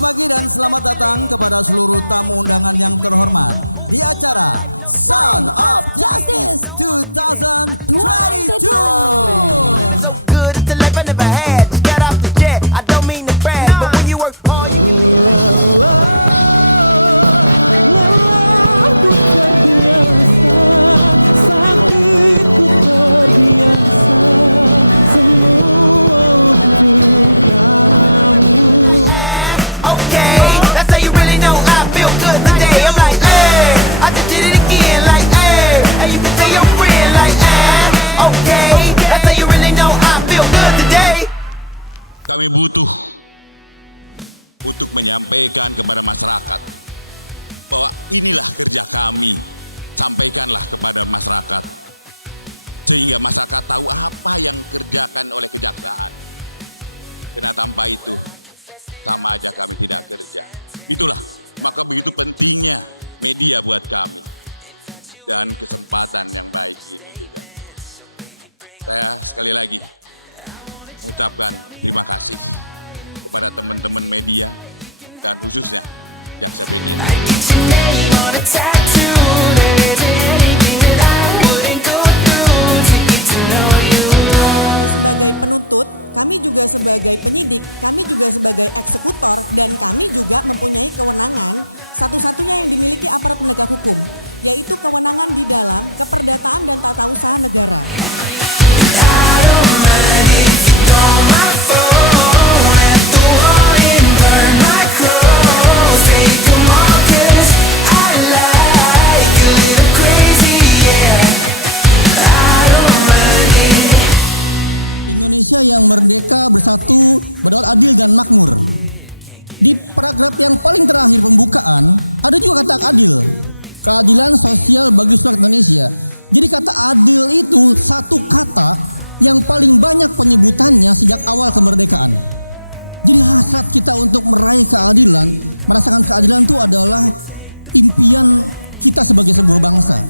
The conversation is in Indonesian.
Selamat pagi dan selamat datang kepada seluruh tamu undangan yang terhormat di acara Son of Justice 2022. Kami butuh untuk menyampaikan kepada masyarakat bahwa inilah kerja kami. Sampaikanlah kepada masyarakat sehingga masyarakat tahu apa yang kerjakan oleh kejaksaan. Karena tanpa itu sama aja kami tidak kerja. Itulah maka begitu pentingnya media buat kami dan kesempatan yang baik ini juga. Saya sekali lagi mengucapkan terima kasih kepada teman-teman media dan khususnya Jaksapedia. Sebagai penuntut, kami juga sebagai penyidik, kami juga sebagai eksekutor, dan kami juga mempunyai kewenangan satu-satunya yang dimiliki aparat penegak hukum, yaitu kewenangan di dalam keperdataan dan tata usaha negara. Indonesia yang merdeka, bersatu, berdaulat, adil dan makmur. Di paragraf yang paling terakhir pembukaan ada juga kata adil, keadilan sosial bagi seluruh Indonesia. Jadi kata adil itu satu kata yang paling banyak penyebutannya sejak awal kemerdekaan. Jadi hasrat kita untuk meraih keadilan, merasakan keadilan itu adalah impian kita sebagai sebuah bangsa.